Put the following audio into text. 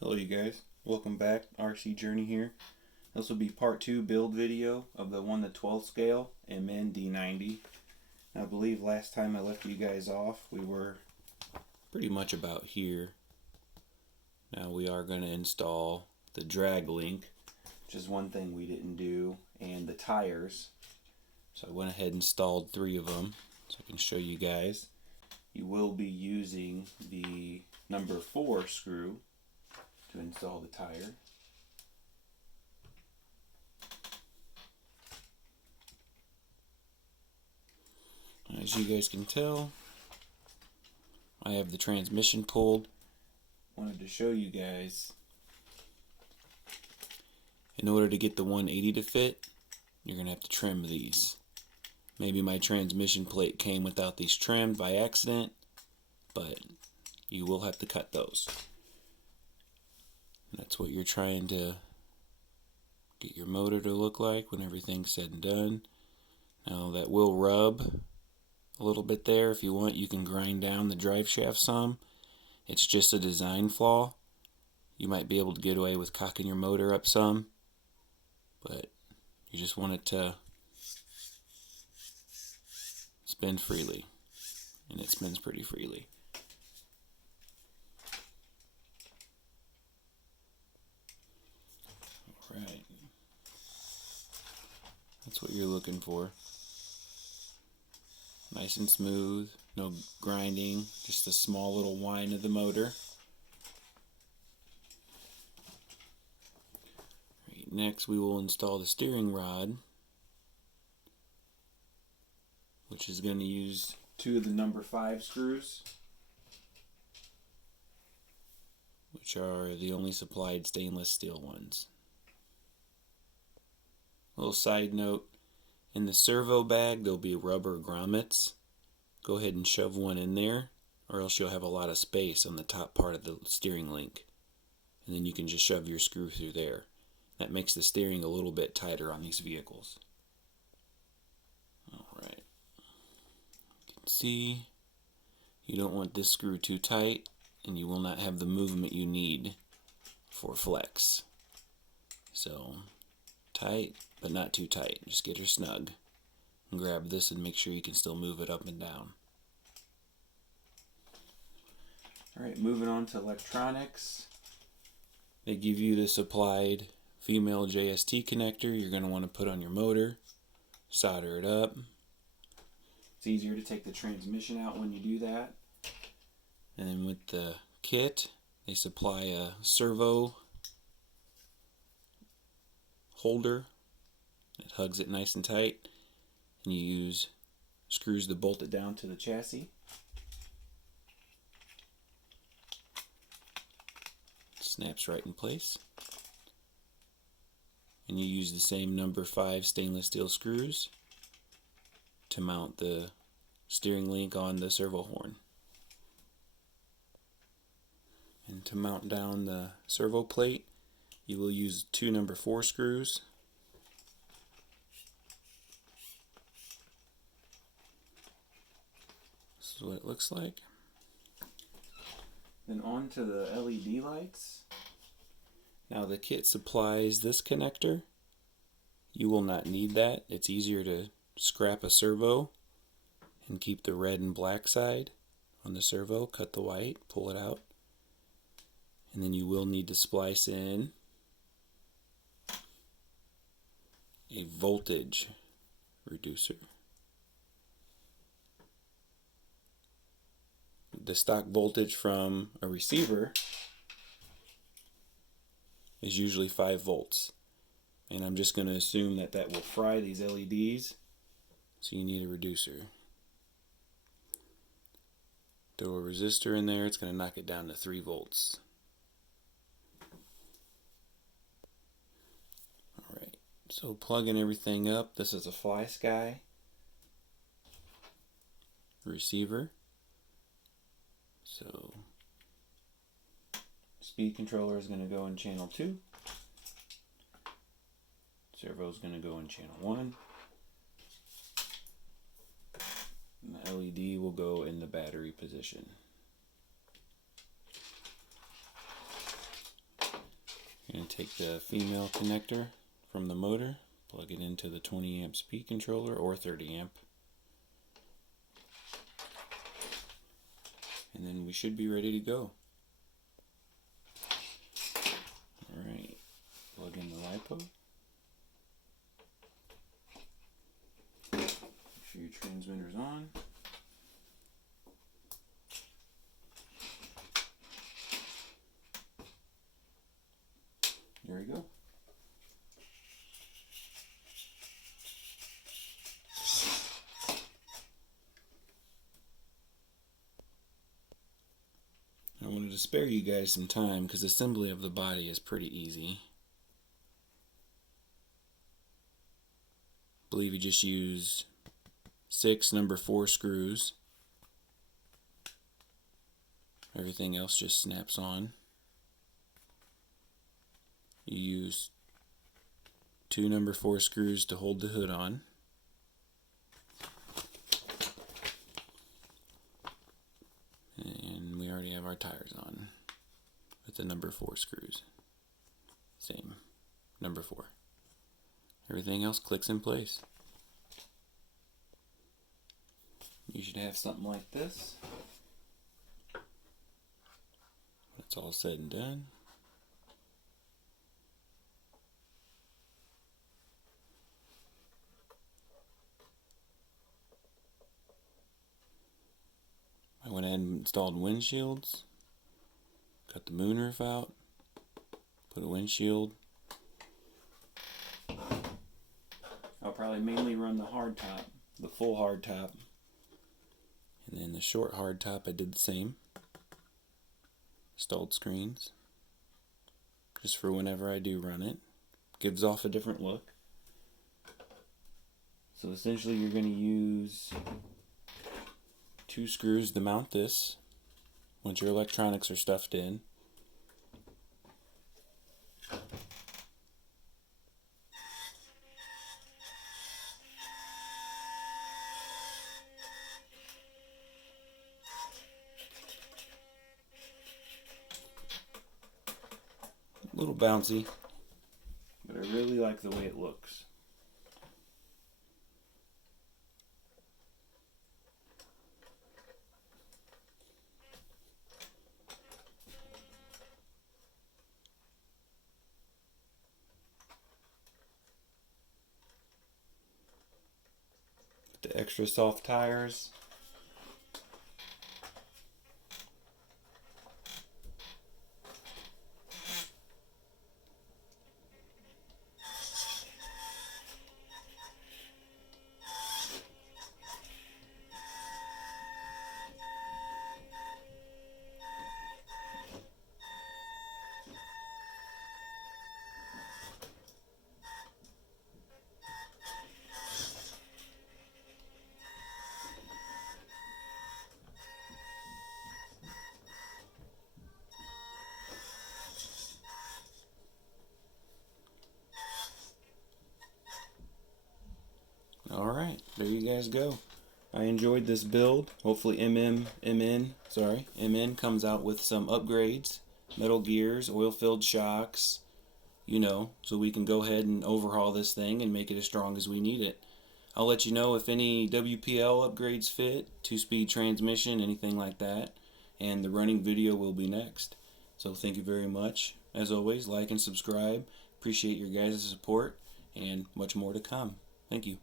Hello you guys, welcome back. RC Journey here. This will be part 2 build video of the 1 to 12 scale MN D90. I believe last time I left you guys off we were pretty much about here. Now we are going to install the drag link, which is one thing we didn't do, and the tires. So I went ahead and installed 3 of them so I can show you guys. You will be using the number 4 screw to install the tire. As you guys can tell, I have the transmission pulled. Wanted to show you guys, in order to get the 180 to fit, you're going to have to trim these. Maybe my transmission plate came without these trimmed by accident, but you will have to cut those. That's what you're trying to get your motor to look like when everything's said and done. Now that will rub a little bit there. If you want, you can grind down the drive shaft some. It's just a design flaw. You might be able to get away with cocking your motor up some, but you just want it to spin freely, and it spins pretty freely. Right. That's what you're looking for. Nice and smooth, no grinding, just a small little whine of the motor. Right, next we will install the steering rod, which is going to use 2 of the number 5 screws, which are the only supplied stainless steel ones. Little side note, in the servo bag there'll be rubber grommets. Go ahead and shove one in there, or else you'll have a lot of space on the top part of the steering link, and then you can just shove your screw through there. That makes the steering a little bit tighter on these vehicles. Alright, you can see you don't want this screw too tight, and you will not have the movement you need for flex. So tight, but not too tight. Just get her snug. And grab this and make sure you can still move it up and down. Alright, moving on to electronics. They give you the supplied female JST connector you're going to want to put on your motor. Solder it up. It's easier to take the transmission out when you do that. And then with the kit, they supply a servo holder. It hugs it nice and tight, and you use screws to bolt it down to the chassis. It snaps right in place, and you use the same number 5 stainless steel screws to mount the steering link on the servo horn. And to mount down the servo plate, you will use 2 number 4 screws. This is what it looks like. Then on to the LED lights. Now the kit supplies this connector. You will not need that. It's easier to scrap a servo and keep the red and black side on the servo, cut the white, pull it out. And then you will need to splice in a voltage reducer. The stock voltage from a receiver is usually 5 volts, and I'm just going to assume that that will fry these LEDs, so you need a reducer. Throw a resistor in there, it's going to knock it down to 3 volts. Alright, so plugging everything up, this is a Fly Sky receiver. So speed controller is going to go in channel 2. Servo is going to go in channel 1. And the LED will go in the battery position. You're going to take the female connector from the motor, plug it into the 20 amp speed controller or 30 amp. And then we should be ready to go. Alright, plug in the LiPo. Make sure your transmitter's on. There we go. I wanted to spare you guys some time because assembly of the body is pretty easy. I believe you just use 6 number 4 screws. Everything else just snaps on. You use 2 number 4 screws to hold the hood on. And we already have our tires on with the number 4 screws. Same, number 4. Everything else clicks in place. You should have something like this when it's all said and done. I went ahead and installed windshields, cut the moonroof out, put a windshield. I'll probably mainly run the hardtop, the full hardtop, and then the short hardtop I did the same. Installed screens, just for whenever I do run it. Gives off a different look. So essentially you're going to use 2 screws to mount this once your electronics are stuffed in. A little bouncy, but I really like the way it looks. The extra soft tires. Alright, there you guys go. I enjoyed this build. Hopefully MN comes out with some upgrades, metal gears, oil-filled shocks, you know, so we can go ahead and overhaul this thing and make it as strong as we need it. I'll let you know if any WPL upgrades fit, 2-speed transmission, anything like that, and the running video will be next. So thank you very much. As always, like and subscribe. Appreciate your guys' support, and much more to come. Thank you.